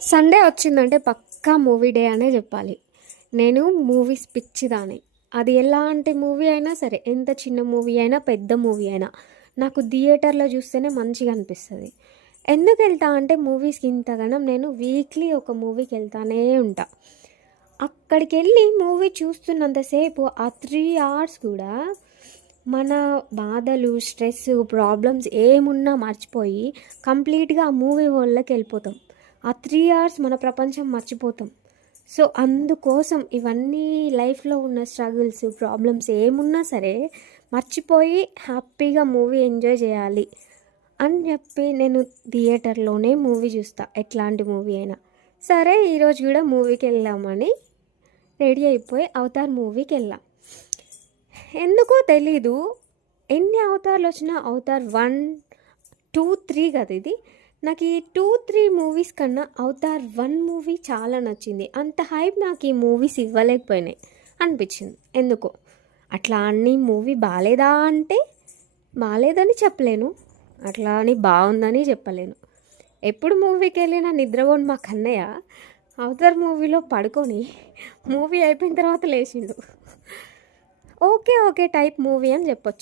Sunday వచ్చిందంటే పక్కా movie day అనే చెప్పాలి. నేను మూవీస్ పిచ్చిదాన్ని. అది ఎలాంటి మూవీ అయినా సరే, ఎంత చిన్న మూవీ అయినా, పెద్ద మూవీ అయినా, నాకు థియేటర్‌లో చూస్తేనే మంచిగా అనిపిస్తది. ఎందుకెళ్తా అంటే మూవీస్‌కి ఇంతగనం నేను వీక్లీ ఒక మూవీకెళ్తానే ఉంటా. అక్కడికెళ్ళి మూవీ చూస్తున్నంత సేపు ఆ 3 అవర్స్ కూడా మన బాధలు, స్ట్రెస్, ప్రాబ్లమ్స్ ఏమున్నా మర్చిపోయి కంప్లీట్‌గా ఆ మూవీ వరల్డ్‌లోకెళ్ళిపోతాం. ఆ 3 అవర్స్ మన ప్రపంచం మర్చిపోతాం. సో, అందుకోసం ఇవన్నీ లైఫ్‌లో ఉన్న స్ట్రగుల్స్, ప్రాబ్లమ్స్ ఏమున్నా సరే మర్చిపోయి హ్యాపీగా మూవీ ఎంజాయ్ చేయాలి అని చెప్పి నేను థియేటర్‌లోనే మూవీ చూస్తా. ఎట్లాంటి మూవీ అయినా. సరే ఈరోజు కూడా మూవీకెళ్దామని రెడీ అయిపోయి 'అవతార్' మూవీకెళ్ళా. ఎందుకో తెలీదు, ఎన్ని అవతార్‌లొచ్చినా 'అవతార్ 1, 2, 3' కదా ఇది. నాకు ఈ 2, 3 మూవీస్ కన్నా 'అవతార్ 1' మూవీ చాలా నచ్చింది. అంత హైప్ నాకు ఈ మూవీస్ ఇవ్వలేకపోయినాయి అనిపించింది ఎందుకో. అట్లా అని మూవీ బాలేదా అంటే బాలేదని చెప్పలేను, అట్లా అని బాగుందని చెప్పలేను. ఎప్పుడు మూవీకి వెళ్ళినా నిద్రపోని మా కన్నయ్య 'అవతార్' మూవీలో పడుకొని మూవీ అయిపోయిన తర్వాత లేచిండు. ఓకే ఓకే టైప్ మూవీ అని చెప్పొచ్చు.